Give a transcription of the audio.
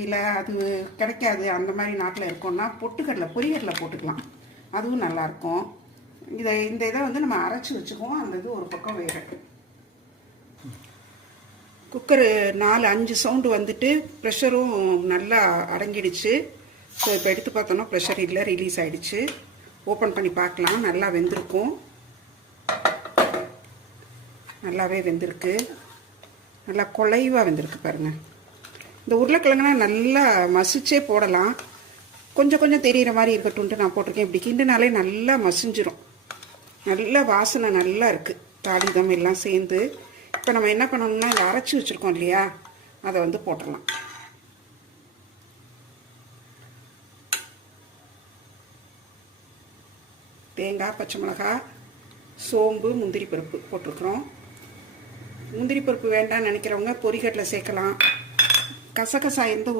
இல்லை அது கிடைக்காது அந்த மாதிரி நாட்டில் இருக்கோம்னா பொட்டுக்கடலை பொரிகடலை போட்டுக்கலாம், அதுவும் நல்லாயிருக்கும். இந்த இதை வந்து நம்ம அரைச்சி வச்சுக்குவோம். அந்த இது ஒரு பக்கம் வேறு. குக்கரு 4-5 சவுண்டு வந்துட்டு ப்ரெஷரும் நல்லா அடங்கிடுச்சு. ஸோ இப்போ எடுத்து பார்த்தோன்னா ப்ரெஷர் இல்லை, ரிலீஸ் ஆகிடுச்சு. ஓப்பன் பண்ணி பார்க்கலாம். நல்லா வெந்திருக்கும், நல்லாவே வெந்திருக்கு, நல்லா குலைவாக வெந்திருக்கு பாருங்கள். இந்த உருளைக்கிழங்குனா நல்லா மசிச்சே போடலாம், கொஞ்சம் கொஞ்சம் தெரிகிற மாதிரி இருக்கட்டும்ட்டு நான் போட்டிருக்கேன். இப்படி கிண்டுனாலே நல்லா மசிஞ்சிரும், நல்ல வாசனை நல்லா இருக்குது, தாளிதம் எல்லாம் சேர்ந்து. இப்போ நம்ம என்ன பண்ணணும்னா இதை அரைச்சி வச்சுருக்கோம் இல்லையா, அதை வந்து போட்டுடலாம். தேங்காய், பச்சை மிளகாய், சோம்பு, முந்திரி பருப்பு போட்டிருக்குறோம். முந்திரி பருப்பு வேண்டாம்னு நினைக்கிறவங்க பொரிகடலை சேர்க்கலாம். கசகசா எந்த ஊர்